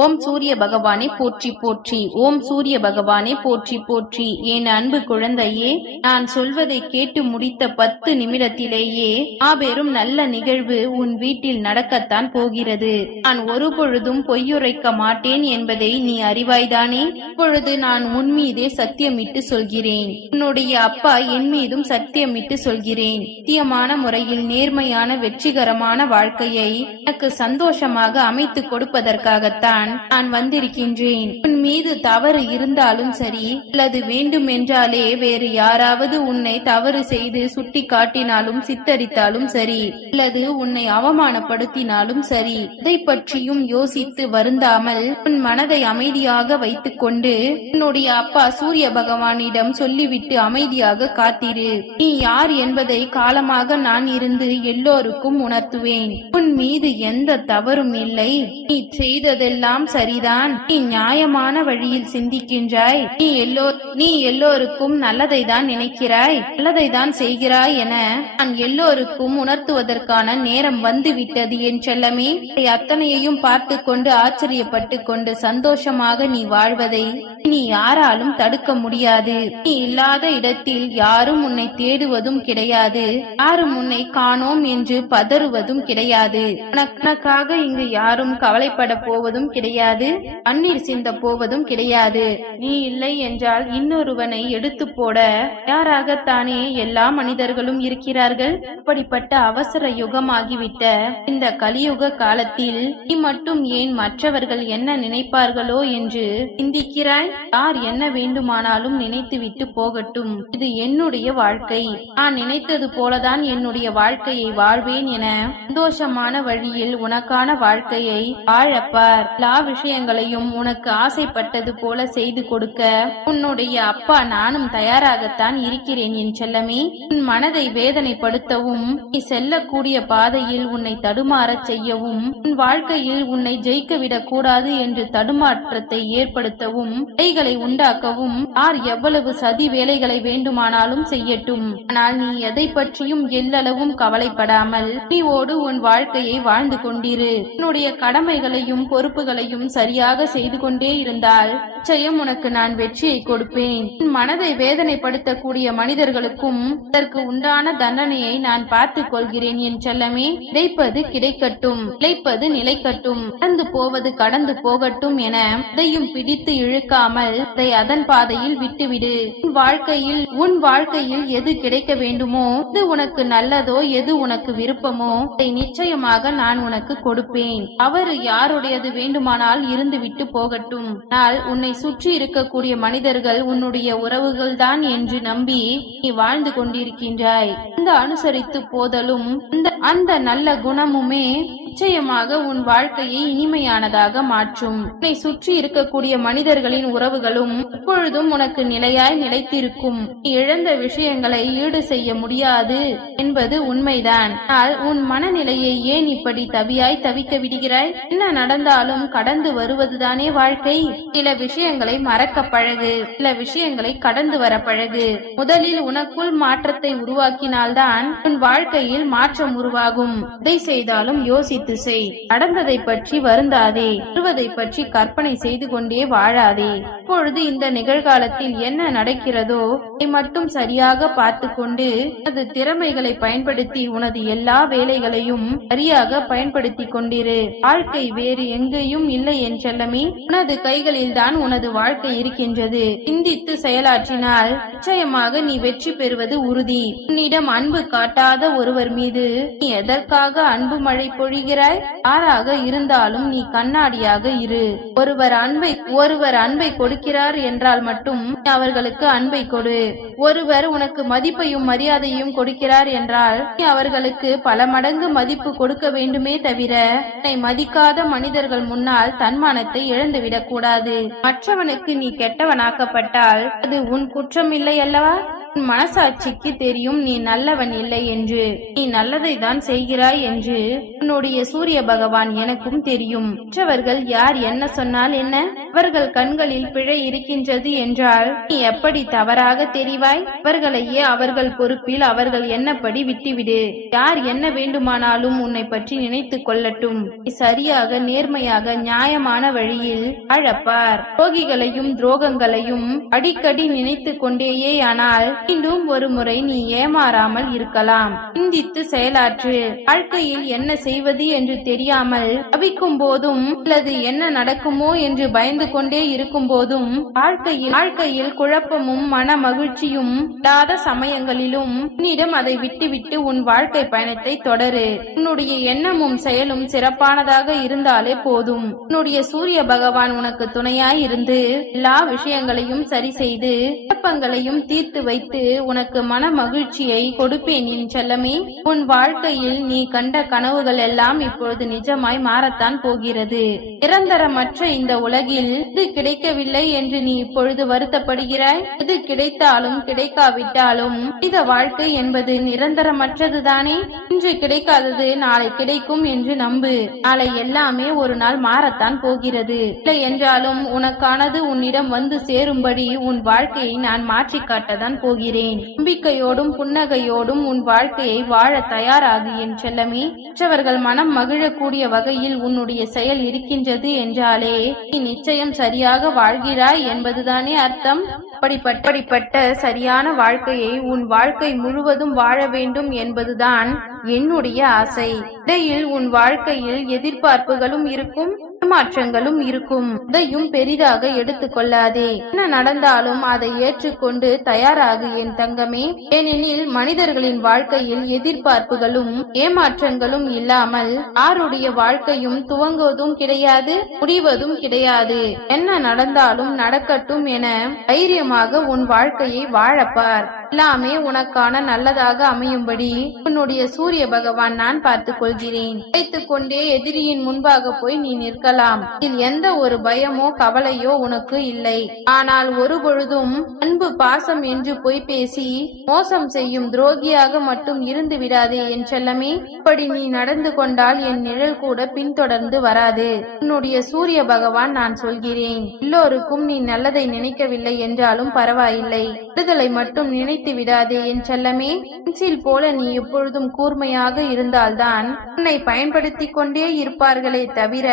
ஓம் சூரிய பகவானை போற்றி போற்றி. ஓம் சூரிய பகவானை போற்றி போற்றி. என் அன்பு குழந்தையே, நான் சொல்வதை கேட்டு முடித்த 10 நிமிடத்திலேயே மாபெரும் நல்ல நிகழ்வு உன் வீட்டில் நடக்கத்தான் போகிறது. நான் ஒரு பொழுதும் பொய்யுரைக்க மாட்டேன் என்பதை நீ அறிவாய்தானே? இப்பொழுது நான் உன் மீதே சத்தியமிட்டு சொல்கிறேன். உன்னுடைய அப்பா என் மீதும் சத்தியமிட்டு சொல்கிறேன். சத்தியமான முறையில் நேர்மையான வெற்றிகரமான வாழ்க்கையை எனக்கு சந்தோஷமாக அமைத்துக் கொடுப்பதற்காகத்தான் நான் வந்திருக்கின்றேன். உன் மீது தவறு இருந்தாலும் சரி, அல்லது வேண்டுமென்றாலே வேறு யாராவது உன்னை தவறு செய்து சுட்டி காட்டினாலும் சித்தரித்தாலும் சரி, அல்லது உன்னை அவமானப்படுத்தினாலும் சரி, இதை பற்றியும் யோசித்து வருந்தாமல் உன் மனதை அமைதியாக வைத்துக் கொண்டு உன்னுடைய அப்பா சூரிய பகவானிடம் சொல்லிவிட்டு அமைதியாக காத்திரு. நீ யார் என்பதை காலமாக நான் இருந்து எல்லோருக்கும் உணர்த்துவேன். உன் மீது எந்த தவறும் இல்லை. நீ செய்ததெல்லாம் சரிதான். நீ நியாயமான வழியில் சிந்திக்கின்றாய். நீ எல்லோருக்கும் நல்லதை தான் நினைக்கிறாய், நல்லதை தான் செய்கிறாய் என நான் எல்லோருக்கும் உணர்த்துவதற்கான நேரம் வந்துவிட்டது என் செல்லமே. அத்தனையையும் பார்த்து கொண்டு ஆச்சரியப்பட்டு கொண்டு சந்தோஷமாக நீ வாழ்வதை நீ யாராலும் தடுக்க முடியாது. நீ இல்லாத இடத்தில் யாரும் உன்னை தேடுவதும் கிடையாது. யாரும் உன்னை காணோம் என்று பதறுவதும் கிடையாது. உனக்காக இங்கு யாரும் கவலைப்பட போவதும் கிடையாது. கண்ணீர் சிந்த போவதும் கிடையாது. நீ இல்லை என்றால் இன்னொருவனை எடுத்து போட யாராகத்தானே எல்லா மனிதர்களும் இருக்கிறார்கள். அப்படிப்பட்ட அவசர யுகமாகிவிட்ட இந்த கலியுக காலத்தில் நீ மட்டும் ஏன் மற்றவர்கள் என்ன நினைப்பார்களோ என்று சிந்திக்கிறாய்? யார் என்ன வேண்டுமானாலும் நினைத்து விட்டு போகட்டும். இது என்னுடைய வாழ்க்கை. நான் நினைத்தது போலதான் என்னுடைய வாழ்க்கையை வாழ்வேன் என சந்தோஷமான வழியில் உனக்கான வாழ்க்கையை வாழப்பார். எல்லா விஷயங்களையும் உனக்கு ஆசைப்பட்டது போல செய்து கொடுக்க உன்னுடைய அப்பா நானும் தயாராகத்தான் இருக்கிறேன் என் செல்லமே. உன் மனதை வேதனைப்படுத்தவும், நீ செல்லக்கூடிய பாதையில் உன்னை தடுமாறச் செய்யவும், உன் வாழ்க்கையில் உன்னை ஜெயிக்க விடக் கூடாது என்று தடுமாற்றத்தை ஏற்படுத்தவும், கைகளை உண்டாக்கவும் யார் எவ்வளவு சதி வேலைகளை வேண்டுமானாலும் செய்யட்டும். ஆனால் நீ எதை பற்றியும் எல்லளவும் கவலைப்படாமல் நீவோடு உன் வாழ்க்கையை வாழ்ந்து கொண்டிரு. உன்னுடைய கடமைகளையும் பொறுப்புகளையும் சரியாக செய்து கொண்டே இருந்தால் நிச்சயம் உனக்கு நான் வெற்றியை கொடுப்பேன். உன் மனதை வேதனைப்படுத்தக்கூடிய மனிதர்களுக்கும் அதற்கு உண்டான தண்டனையை நான் பார்த்துக் கொள்கிறேன் என் செல்லமே. கிடைப்பது கிடைக்கட்டும், நிலைப்பது நிலைக்கட்டும், கடந்து போவது கடந்து போகட்டும் என எதையும் பிடித்து இழுக்காமல் அதை அதன் பாதையில் விட்டுவிடு. உன் வாழ்க்கையில் எது கிடைக்க வேண்டுமோ, எது உனக்கு நல்லதோ, எது உனக்கு விருப்பமோ அதை நிச்சயமாக நான் உனக்கு கொடுப்பேன். அவரு யாருடையது வேண்டுமானால் இருந்து விட்டு போகட்டும். ஆனால் உன்னை சுற்றி இருக்கக்கூடிய மனிதர்கள் உன்னுடைய உறவுகள் தான் என்று நம்பி நீ வாழ்ந்து கொண்டிருக்கின்றாய். அந்த அனுசரித்து போதலும் அந்த நல்ல குணமுமே நிச்சயமாக உன் வாழ்க்கையை இனிமையானதாக மாற்றும். உன்னை சுற்றி இருக்கக்கூடிய மனிதர்களின் உறவுகளும் எப்பொழுதும் உனக்கு நிலையாய் நிலைத்திருக்கும். நீ இழந்த விஷயங்களை ஈடு செய்ய முடியாது என்பது உண்மைதான். ஆனால் உன் மனநிலையை ஏன் இப்படி தவியாய் தவிக்க விடுகிறாய்? என்ன நடந்தாலும் கடந்து வருவதுதானே வாழ்க்கை. சில விஷயங்களை மறக்க பழகு, சில விஷயங்களை கடந்து வர பழகு. முதலில் உனக்குள் மாற்றத்தை உருவாக்கினால்தான் உன் வாழ்க்கையில் மாற்றம் உருவாகும். எதை செய்தாலும் யோசித்து செய். நடந்ததை பற்றி வருந்தாதே, வருவதை பற்றி கற்பனை செய்து கொண்டே வாழாதே. இப்பொழுது இந்த நிகழ்காலத்தில் என்ன நடக்கிறதோ அதை மட்டும் சரியாக பார்த்து கொண்டு உனது திறமைகளை பயன்படுத்தி உனது எல்லா வேலைகளையும் சரியாக பயன்படுத்தி கொண்டிரு. வாழ்க்கை வேறு எங்கேயும் இல்லை என் செல்லமே. உனது கைகளில் தான் உனது வாழ்க்கை இருக்கின்றது. சிந்தித்து செயலாற்றினால் நிச்சயமாக நீ வெற்றி பெறுவது உறுதி. உன்னிடம் அன்பு காட்டாத ஒருவர் மீது நீ எதற்காக அன்பு மழை பொழிகிறாய்? யாராக இருந்தாலும் நீ கண்ணாடியாக இரு. ஒருவர் அன்பை கொடுக்கிறார் என்றால் மட்டும் அவர்களுக்கு அன்பை கொடு. ஒருவர் உனக்கு மதிப்பையும் மரியாதையும் கொடுக்கிறார் என்றால் நீ அவர்களுக்கு பல மடங்கு மதிப்பு கொடுக்க வேண்டுமே தவிர உன்னை மதிக்காத மனிதர்கள் முன்னால் தன்மானத்தை இழந்துவிடக் கூடாது. மற்றவனுக்கு நீ கெட்டவனாக்கப்பட்டால் அது உன் குற்றம் இல்லை அல்லவா? உன் மனசாட்சிக்கு தெரியும் நீ நல்லவன் இல்லை என்று. நீ நல்லதை தான் செய்கிறாய் என்று உன்னுடைய சூரிய பகவான் எனக்கும் தெரியும். மற்றவர்கள் யார் என்ன சொன்னால் என்ன? அவர்கள் கண்களில் பிழை இருக்கின்றது என்றால் நீ எப்படி தவறாக தெரிவாய்? அவர்களையே அவர்கள் பொறுப்பில் அவர்கள் என்னப்படி விட்டுவிடு. யார் என்ன வேண்டுமானாலும் உன்னை பற்றி நினைத்து கொள்ளட்டும். சரியாக, நேர்மையாக, நியாயமான வழியில் வாழப்பார். துரோகிகளையும் துரோகங்களையும் அடிக்கடி நினைத்து கொண்டேயானால் மீண்டும் ஒரு முறை நீ ஏமாறாமல் இருக்கலாம். சிந்தித்து செயலாற்று. வாழ்க்கையில் என்ன செய்வது என்று தெரியாமல் தவிக்கும் போதும் அல்லது என்ன நடக்குமோ என்று பயந்து கொண்டே இருக்கும் போதும் வாழ்க்கையில் குழப்பமும் மன மகிழ்ச்சியும் இல்லாத சமயங்களிலும் உன்னிடம் அதை விட்டுவிட்டு உன் வாழ்க்கை பயணத்தை தொடரு. உன்னுடைய எண்ணமும் செயலும் சிறப்பானதாக இருந்தாலே போதும். உன்னுடைய சூரிய பகவான் உனக்கு துணையாய் இருந்து எல்லா விஷயங்களையும் சரி செய்து குழப்பங்களையும் தீர்த்து வைத்து உனக்கு மன மகிழ்ச்சியை கொடுப்பேன் என் செல்லமே. உன் வாழ்க்கையில் நீ கண்ட கனவுகள் எல்லாம் இப்பொழுது நிஜமாய் மாறத்தான் போகிறது. நிரந்தரமற்ற இந்த உலகில் எது கிடைக்கவில்லை என்று நீ இப்பொழுது வருத்தப்படுகிறாய்? எது கிடைத்தாலும் கிடைக்காவிட்டாலும் இந்த வாழ்க்கை என்பது நிரந்தரமற்றதுதானே. இன்று கிடைக்காதது நாளை கிடைக்கும் என்று நம்பு. நாளை எல்லாமே ஒரு நாள் மாறத்தான் போகிறது. இல்லை என்றாலும் உனக்கானது உன்னிடம் வந்து சேரும்படி உன் வாழ்க்கையை நான் மாற்றி காட்டத்தான் போகிறேன். நம்பிக்கையோடும் புன்னகையோடும் உன் வாழ்க்கையை வாழ தயாராகு என் செல்லமே. மற்றவர்கள் மனம் மகிழக்கூடிய வகையில் உன்னுடைய செயல் இருக்கின்றது என்றாலே நீ நிச்சயம் சரியாக வாழ்கிறாய் என்பதுதானே அர்த்தம். அப்படிப்பட்ட சரியான வாழ்க்கையை உன் வாழ்க்கை முழுவதும் வாழ வேண்டும் என்பதுதான் என்னுடைய ஆசை. இடையில் உன் வாழ்க்கையில் எதிர்பார்ப்புகளும் இருக்கும், மாற்றங்களும் இருக்கும். இதையும் பெரிதாக எடுத்துக்கொள்ளாதே. என்ன நடந்தாலும் அதை ஏற்றுக்கொண்டு தயாராகு என் தங்கமே. ஏனெனில் மனிதர்களின் வாழ்க்கையில் எதிர்பார்ப்புகளும் ஏமாற்றங்களும் இல்லாமல் யாருடைய வாழ்க்கையும் துவங்குவதும் கிடையாது, முடிவதும் கிடையாது. என்ன நடந்தாலும் நடக்கட்டும் என தைரியமாக உன் வாழ்க்கையை வாழப்பார். எல்லாமே உனக்கான நல்லதாக அமையும்படி உன்னுடைய சூரிய பகவான் நான் பார்த்துக் கொள்கிறேன். வைத்துக் கொண்டே எதிரியின் முன்பாக போய் நீ நிற்கலாம். இதில் எந்த ஒரு பயமோ கவலையோ உனக்கு இல்லை. ஆனால் ஒரு பொழுதும் அன்பு பாசம் என்று பொய் பேசி மோசம் செய்யும் துரோகியாக மட்டும் இருந்து விடாதே என் செல்லமே. இப்படி நீ நடந்து கொண்டால் என் நிழல் கூட பின்தொடர்ந்து வராது. உன்னுடைய சூரிய பகவான் நான் சொல்கிறேன். எல்லோருக்கும் நீ நல்லதை நினைக்கவில்லை என்றாலும் பரவாயில்லை. விடுதலை மட்டும் நினைத்து விடாதே என் செல்லமே. பென்சில் போல நீ எப்பொழுதும் கூர்மையாக இருந்தால்தான் உன்னை பயன்படுத்தி கொண்டே இருப்பார்களே தவிர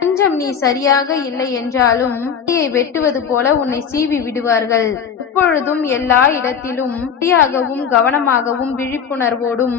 கொஞ்சம் நீ சரியாக இல்லை என்றாலும் நீயை வெட்டுவது போல உன்னை சீவி விடுவார்கள். எப்பொழுதும் எல்லா இடத்திலும் சரியாகவும் கவனமாகவும் விழிப்புணர்வோடும்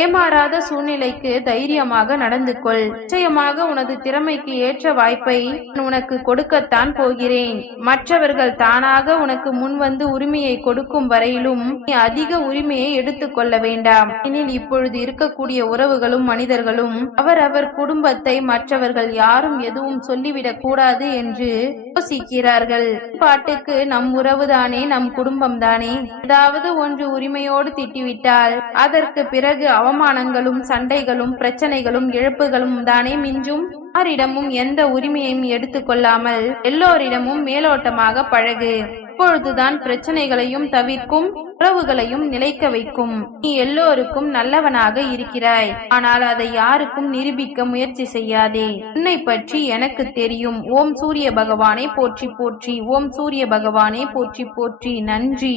ஏமாறாத சூழ்நிலைக்கு தைரியமாக நடந்து கொள். நிச்சயமாக உனது திறமைக்கு ஏற்ற வாய்ப்பை உனக்கு கொடுக்கத்தான் போகிறேன். மற்றவர்கள் தானாக உனக்கு முன் வந்து உரிமையை கொடுக்கும் வரையிலும் நீ அதிக உரிமையை எடுத்துக் கொள்ள வேண்டாம். எனில் இப்பொழுது இருக்கக்கூடிய உறவுகளும் மனிதர்களும் அவரவர் குடும்பத்தை மற்றவர்கள் யாரும் எதுவும் சொல்லிவிடக் கூடாது என்று யோசிக்கிறார்கள். பாட்டுக்கு நம் உறவுதானே, நம் குடும்பம் தானே. ஏதாவது ஒன்று உரிமையோடு திட்டிவிட்டால் அதற்கு பிறகு அவமானங்களும் சண்டைகளும் பிரச்சனைகளும் இழப்புகளும் தானே மிஞ்சும். யாரிடமும் எந்த உரிமையையும் எடுத்துக்கொள்ளாமல் எல்லோரிடமும் மேலோட்டமாக பழகு. அப்பொழுதுதான் பிரச்சனைகளையும் தவிர்க்கும், உறவுகளையும் நிலைக்க வைக்கும். நீ எல்லோருக்கும் நல்லவனாக இருக்கிறாய். ஆனால் அதை யாருக்கும் நிரூபிக்க முயற்சி செய்யாதே. உன்னை பற்றி எனக்கு தெரியும். ஓம் சூரிய பகவானை போற்றி போற்றி. ஓம் சூரிய பகவானை போற்றி போற்றி. நன்றி.